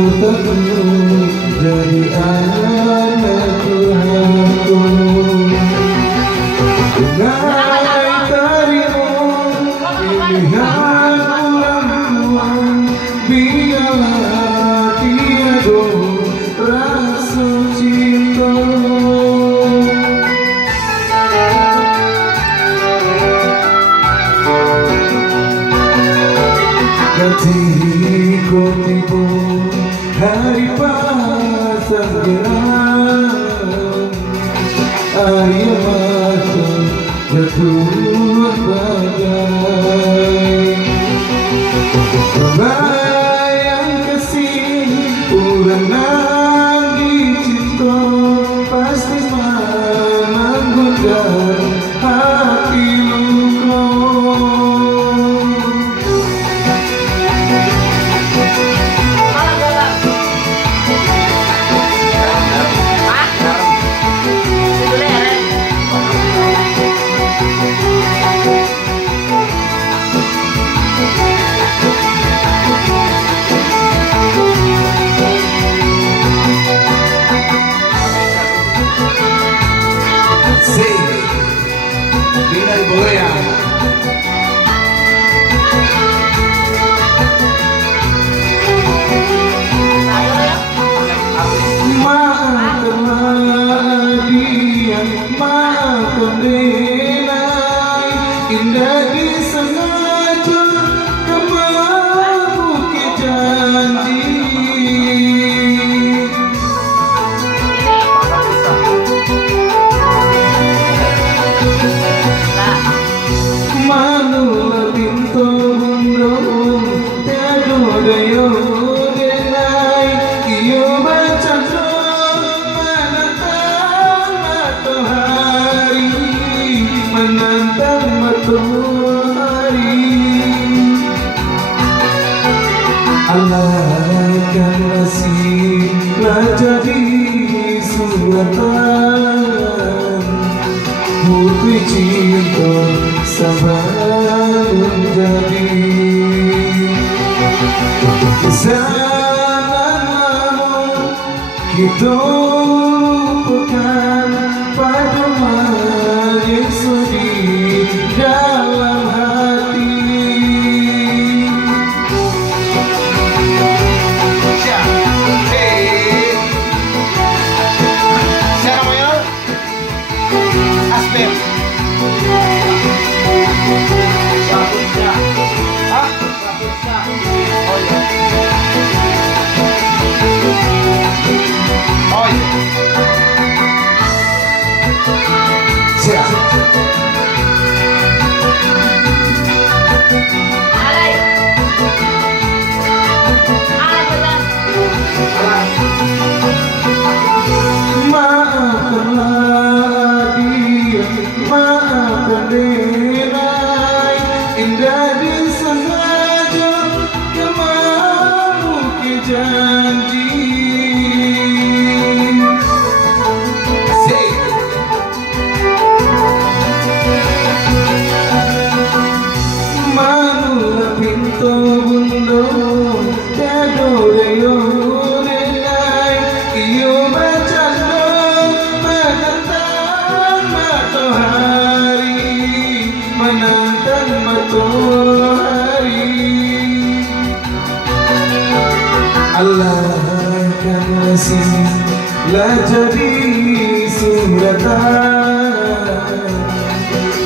Cintaku dari anak Tuhanku. Tunai tarimu pilihan orang tua, biarlah tiada rasa cinta. Hatiku tiba hari pasang gerang, air mata jatuh bagai bayang kasih orang lagi cinta pasti menangguhkan hati luka. Indah disengaja kemana bukit janji. Manulah pintu bundung tiada daya denai, iyo bercanda menantang matahari, menantang matahari. Alahkan nasiblah jadi suratan, putri cinta sabar menjadi. Kesalahanmu kita bukan pada yang sedih dalam hati. Maafkanlah dia, maafkan denai, indah disengaja kemana bukit janji. Manulah pintu bundung tiada daya denai, iyo bercanda menantang matahari, menantang matahari. Alahkan nasiblah jadi suratan,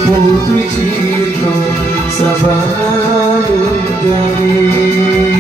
putri cinta sabar menjadi.